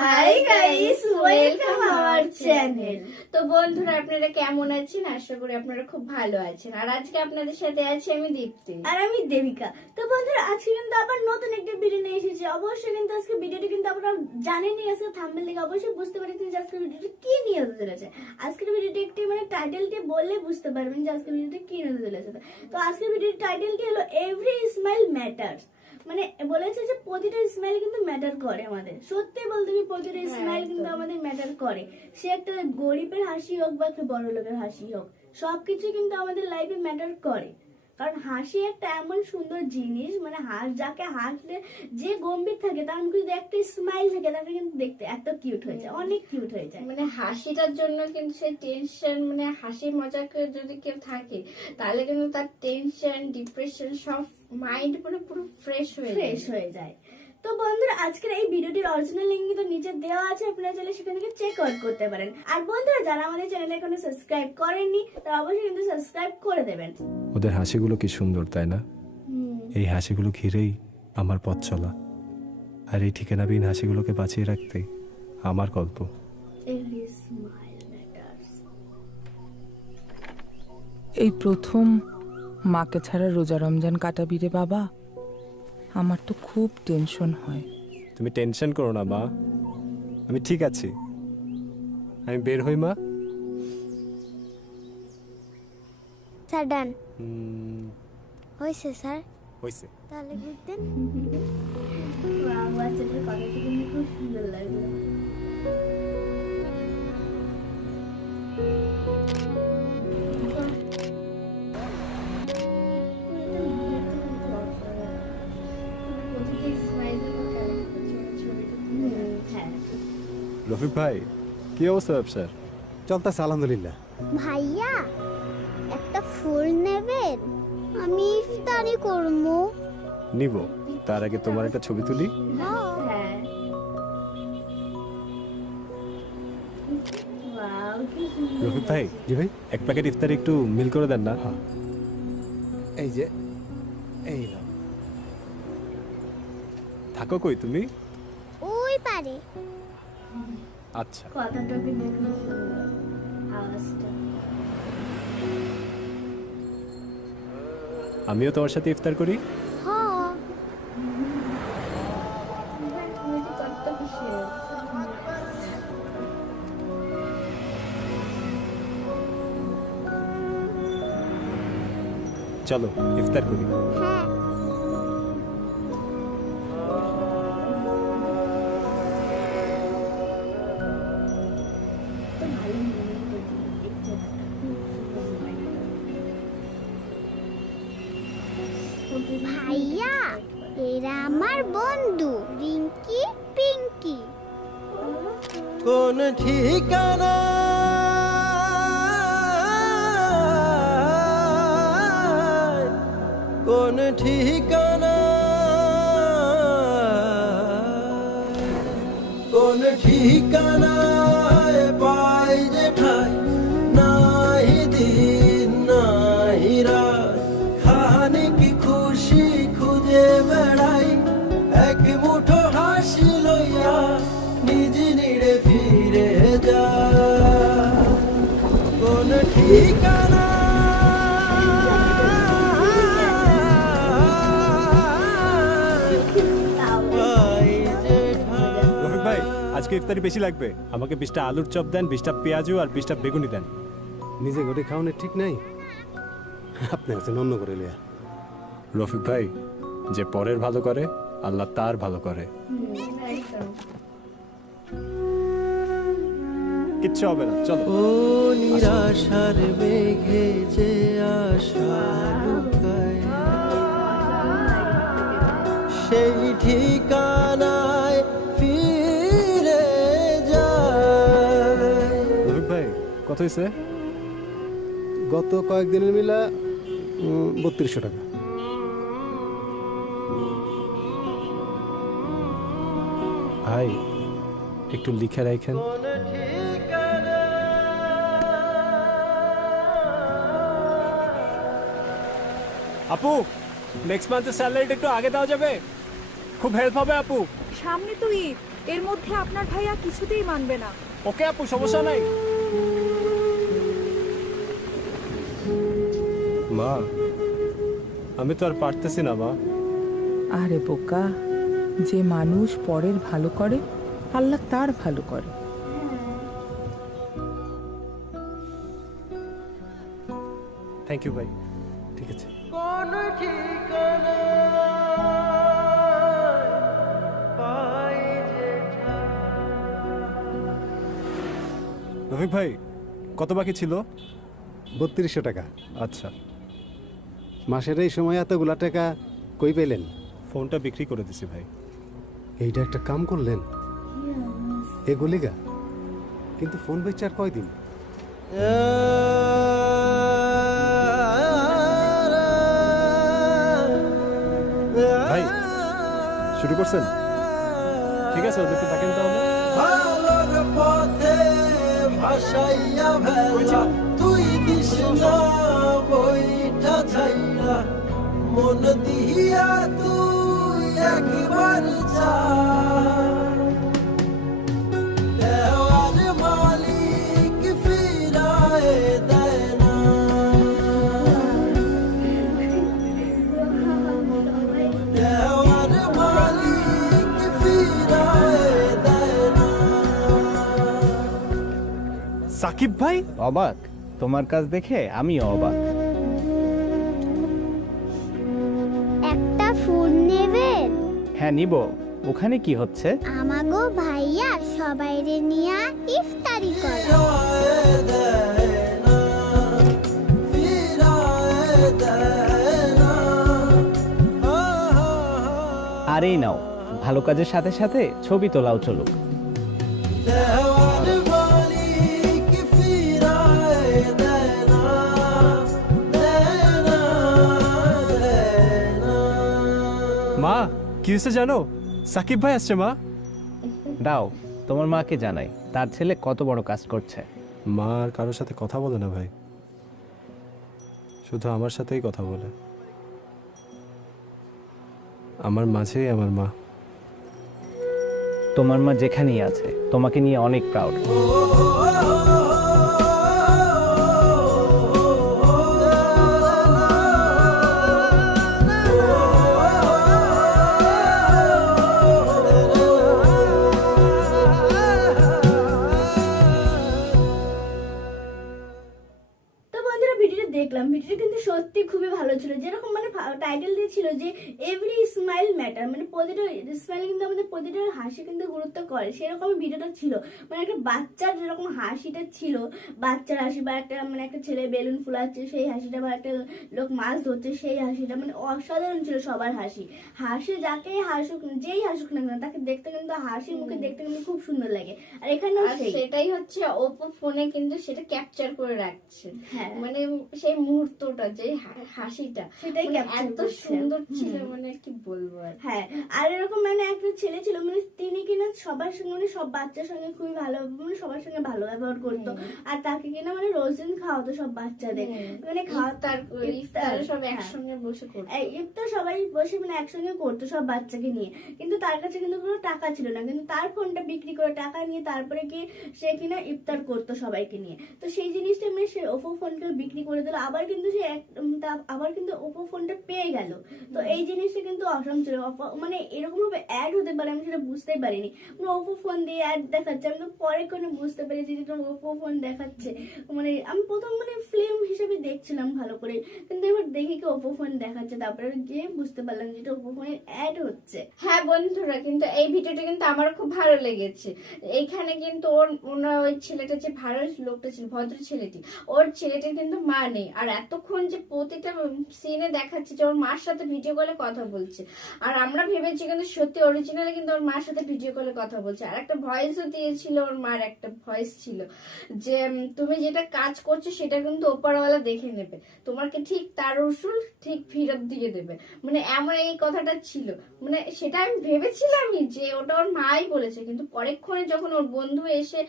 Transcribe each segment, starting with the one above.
Hi guys, welcome our channel. তো বন্ধুরা, আপনারা কেমন আছেন? আশা করি আপনারা খুব ভালো আছেন। আর আজকে আপনাদের সাথে আছি আমি দীপ্তি আর আমি দেবিকা। তো বন্ধুরা, আজকে কিন্তু আবার নতুন একটা ভিডিও নিয়ে এসেছি। অবশ্যই কিন্তু আজকে ভিডিওটি কিন্তু আপনারা জানেনই, আজকে থাম্বনেল দেখে অবশ্যই বুঝতে পারছেন যে আজকে ভিডিওটি কি নিয়ে হতে চলেছে। আজকের ভিডিওটি একটি টাইটেলটি বললে বুঝতে পারবেন যে আজকের ভিডিওটি কি নিয়ে হতে চলেছে। তো আজকের ভিডিওর টাইটেলটি হলো এভরি স্মাইল ম্যাটারস। মানে বলেছে যে প্রতিটা স্মাইল কিন্তু ম্যাটার করে আমাদের। সত্যি বলতে কি, প্রতিটা স্মাইল কিন্তু আমাদের ম্যাটার করে। সে একটা গরিবের হাসি হোক বা একটা বড় লোকের হাসি হোক, সবকিছু কিন্তু আমাদের লাইফে ম্যাটার করে। কারণ হাসি একটা এমন সুন্দর জিনিস, মানে যাকে হাসলে যে গম্ভীর থাকে তার মুখে যদি একটা স্মাইল থাকে, তাকে কিন্তু দেখতে এত কিউট হয়ে যায়, অনেক কিউট হয়ে যায়। মানে হাসিটার জন্য কিন্তু সে টেনশন, মানে হাসি মজাকে যদি কেউ থাকে তাহলে কিন্তু তার টেনশন, ডিপ্রেশন সব মাইন্ড পুরো ফ্রেশ হয়ে যায়। তো বন্ধুরা, আজকের এই ভিডিওটির অরিজিনাল লিংক কিন্তু নিচে দেওয়া আছে, আপনারা চাইলে সেখান থেকে চেক আউট করতে পারেন। আর বন্ধুরা, যারা আমাদের চ্যানেলে এখনো সাবস্ক্রাইব করেননি তারা অবশ্যই কিন্তু সাবস্ক্রাইব করে দেবেন। ওদের হাসিগুলো কি সুন্দর, তাই না? এই হাসিগুলো ঘিরেই আমার পথ চলা, আর এই ঠিকানাবিহীন হাসিগুলোকে বাঁচিয়ে রাখতে আমার গল্প। Every smile matters. এই প্রথম মাকে ছাড়া রোজা রমজান কাটাবি রে বাবা। আমার তো খুব টেনশন হয়। তুমি টেনশন করো না মা, আমি ঠিক আছি। আমি বের হই মা। স্যার ডান হুম, হয়েছে স্যার, হইছে। তাহলে ঘুরতেন। বাচ্চাদের কথাটা কিন্তু খুব সুন্দর লাগলো। রফিক ভাই, কি অবস্থা ব্যবসার? চলতেছে আলহামদুলিল্লাহ। ভাইয়া একটা ফুল নেবেন? আমি ইফতারি করবো। নিব, তার আগে তোমার একটা ছবি তুলি। হ্যাঁ, ওয়াও, কি সুন্দর। রফিক ভাই, জি ভাই। এক প্যাকেট ইফতারি একটু মিল করে দেন না? এই যে এই নাও। থাকো কই তুমি? ওই পারে। আচ্ছা, কথাটাকে দেখুন, আওয়াজটা। আমিও তোমার সাথে ইফতার করি। হ চলো ইফতার করি। হ্যাঁ, তো ভালো মনে হলো দেখতে ভাইয়া এরা আমার বন্ধু রিঙ্কি পিঙ্কি। কোন ঠিকানা কোন ঠিকানা কোন ঠিকানায় পাই যে ঠাই, নাই দিন নাই রাত, খানি কি খুশি খুঁজে বেড়াই, এক মুঠো হাসি লইয়া নিজ নিড়ে ফিরে যা। কোন ঠিকানা পাই যে ঠাই। রফিক ভাই, আজকে ইফতারি বেশি লাগবে। আমাকে 20টা আলুর চপ দেন, 20টা পেঁয়াজু আর 20টা বেগুনি দেন। নিজে ঘরে খাওয়ানোর ঠিক নাই, আপনি আছেন অন্য করে লিয়া। রফিক ভাই, যে পরের ভালো করে আল্লাহ তার ভালো করে। কিচ্ছু হবে না, চলো। ও নিরাশার মেঘে যে আশা লুকায়, সেই ঠিকানায় ফিরে যায়। রফিক ভাই, কত হয়েছে? গত কয়েকদিনের মিলা 3200 টাকা। ভাই, একটু লিখে রাখেন। আপু, নেক্সট মান্থের স্যালারিটা একটু আগে দেওয়া যাবে? খুব হেল্প হবে আপু। সামনে তো ঈদ, এর মধ্যে আপনার ভাইয়া কিছুতেই মানবে না। ওকে আপু, সমস্যা নাই। মা, আমি তো আর পারতেছি না মা। আরে বোকা, যে মানুষ পরের ভালো করে আল্লাহ তার ভালো করে। থ্যাংক ইউ ভাই, ঠিক আছে। কোন ঠিকানা পাই যে রফিক ভাই, কত বাকি ছিল? 3200 টাকা। আচ্ছা, মাসের এই সময় এতগুলা টাকা কই পেলেন? ফোনটা বিক্রি করে দিছি ভাই। এইটা একটা কাম করলেন এগুলিগা, কিন্তু ফোন বেচে আর কয়দিন? ভাই, শুরু করছেন? ঠিক আছে, ওদেরকে থাকেন তাহলে। ভালোর পথে ভাসাইয়া ভেলা তুই দিস না বইটা ছাইরা, মন দিয়া তুই একবার যা, দেওয়ার মালিক ফিরায় দেয় না। দেওয়ার মালিক ফিরায় দেয় না। সাকিব ভাই, অবাক? তোমার কাজ দেখে আমি অবাক। একটা ফুল নেবেন? হ্যাঁ নিব। ওখানে কি হচ্ছে? আমাগো ভাইয়া সবাইরে নিয়া ইফতারি করে। ফিরায় দেয় না, ফিরায় দেয় না। আর এই নাও, ভালো কাজের সাথে সাথে ছবি তোলাও চলুক। দেওয়ার মালিক ফিরায় দেয় না, দেয় না, দেয় না। মা কি হয়েছে জানো? সাকিব ভাই আসছে মা। দাও, তোমার মাকে জানাই তার ছেলে কত বড় কাজ করছে। মা আর কারোর সাথে কথা বলে না ভাই, শুধু আমার সাথেই কথা বলে। আমার মাঝেই আমার মা। তোমার মা যেখানেই আছে তোমাকে নিয়ে অনেক প্রাউড। তো বন্ধুরা, ভিডিওটা দেখলাম, ভিডিওটা কিন্তু সত্যি খুবই ভালো ছিল। যেরকম মানে টাইটেল দিয়েছিল যে এভরি স্মাইল ম্যাটার, মানে প্রতিটা স্মাইল কিন্তু আমাদের প্রতিটা হাসি কিন্তু গুরুত্ব করে, সেরকম ভিডিওটা ছিল। মানে একটা বাচ্চার যেরকম হাসিটা ছিল, বাচ্চার হাসি, বা একটা মানে একটা ছেলে বেলুন ফুলাচ্ছে সেই হাসিটা, বা একটা লোক মাছ ধরছে সেই হাসিটা, মানে অসাধারণ ছিল সবার হাসি। হাসি যাকেই হাসুক, যেই হাসুক না কেন, তাকে দেখতে কিন্তু হাসি মুখে দেখতে কিন্তু খুব সুন্দর লাগে। আর এখানেও আর সেই সেটাই হচ্ছে ওপো ফোনে কিন্তু সেটা ক্যাপচার করে রাখছে। হ্যাঁ, মানে সেই মুহূর্তটা, যে হাসিটা সেটাই মানে capture এত করছে। সুন্দর ছিল, মানে কি বলবো আর। হ্যাঁ, আর এরকম মানে একটা ছেলে ছিল, মানে তিনি কিনা সবার সঙ্গে, মানে সব বাচ্চার সঙ্গে খুবই ভালো, মানে সবার সঙ্গে ভালো ব্যবহার করতো। আর তাকে কিনা মানে রোজ দিন খাওয়াতো সব বাচ্চাদের, মানে ইফতার সব একসঙ্গে বসে করতো। ইফতার সবাই বসে মানে একসঙ্গে করতো সব বাচ্চাকে নিয়ে। কিন্তু তার কাছে কিন্তু কোনো টাকা ছিল না, কিন্তু তার ফোনটা বিক্রি করে টাকা নিয়ে তারপরে কি সে কিনা ইফতার করতো সবাইকে নিয়ে। তো সেই জিনিসটা মানে সে ওপো ফোনকে বিক্রি করে দিল, আবার কিন্তু সে আবার কিন্তু ওপো ফোনটা পেয়ে গেল। তো এই জিনিসটা কিন্তু অসম ছিল। মানে এরকম ভাবে অ্যাড হতে পারে আমি সেটা বুঝতেই পারিনি। মানে ওপো ফোন দিয়ে অ্যাড দেখাচ্ছে, আমি তো পরে কোনো বুঝতে পেরেছি যেটা ওপো ফোন দেখাচ্ছে। মানে আমি প্রথম মানে ফিল্ম হিসেবে দেখছিলাম ভালো করে, কিন্তু এবার দেখি কি ওপো ফোন দেখাচ্ছে, তারপরে গিয়ে বুঝতে পারলাম যেটা ওপো ফোনের অ্যাড হচ্ছে। হ্যাঁ বন্ধুরা, কিন্তু এই ভিডিওটা কিন্তু আমার খুব ভালো লেগেছে। এইখানে কিন্তু ওনার ওই ছেলেটা, যে ভালো লোকটা ছিল, ভদ্র ছেলেটি, ওর ছেলেটার কিন্তু মা নেই। আর এতক্ষণ যে প্রতিটা সিনে দেখাচ্ছে যে ওর মার সাথে ভিডিও কলে কথা বলছে, আর আমরা ভেবেছি কিন্তু সত্যি অরিজিনালি কিন্তু ওর মার সাথে ভিডিও কলে কথা বলছে। আর একটা ভয়েসও দিয়েছিল, ওর মার একটা ভয়েস ছিল যে তুমি যেটা কাজ করছো সেটা কিন্তু ওপরওয়ালা দেখে নেবে, তোমাকে ঠিক তার উসুল ঠিক ফেরত দিয়ে দেবে। মানে এমন এই কথাটা ছিল। মানে সেটা আমি ভেবেছিলামই যে ওটা ওর মাই বলেছে, কিন্তু পরেক্ষণে যখন ওর বন্ধু এসে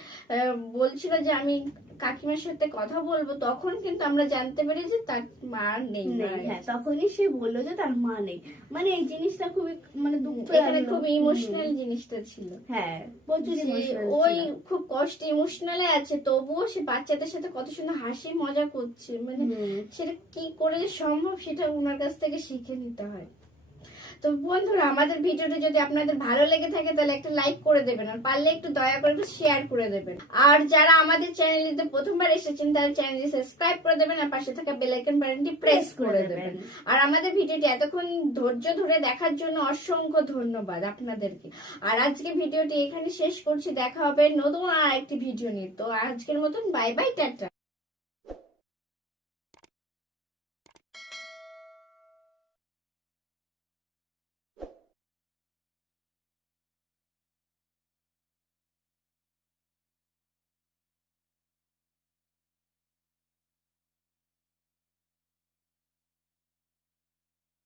বলছিল যে আমি কাকিমার সাথে কথা বলবো তখন কিন্তু আমরা জানতে পারি যে তার মা নেই, মারা হ্যাঁ গেছে। তখনই সে বললো যে তার মা নেই। মানে এই জিনিসটা খুবই মানে দুঃখ এখানে লাগলো। খুব ইমোশনাল জিনিসটা ছিল। হ্যাঁ প্রচুর যে emotional ওই ছিল। খুব কষ্ট ইমোশনালে আছে, তবুও সে বাচ্চাদের সাথে কত সুন্দর হাসি মজা করছে, মানে সেটা কি করে যে সম্ভব সেটা ওনার কাছ থেকে শিখে নিতে হয়। তো বন্ধুরা, আমাদের ভিডিওটা যদি আপনাদের ভালো লেগে থাকে তাহলে একটা লাইক করে দেবেন, আর পারলে একটু দয়া করে একটু শেয়ার করে দেবেন। আর যারা আমাদের চ্যানেলে প্রথমবার এসেছেন তারা চ্যানেলটি সাবস্ক্রাইব করে দেবেন, আর পাশে থাকা বেল আইকন বাটনটি প্রেস করে দেবেন। আর আমাদের ভিডিওটি এতক্ষণ ধৈর্য ধরে দেখার জন্য অসংখ্য ধন্যবাদ আপনাদেরকে। আর আজকে ভিডিওটি এখানে শেষ করছি, দেখা হবে নতুন আর একটি ভিডিও নিয়ে। তো আজকের মতন বাই বাই, টাটা।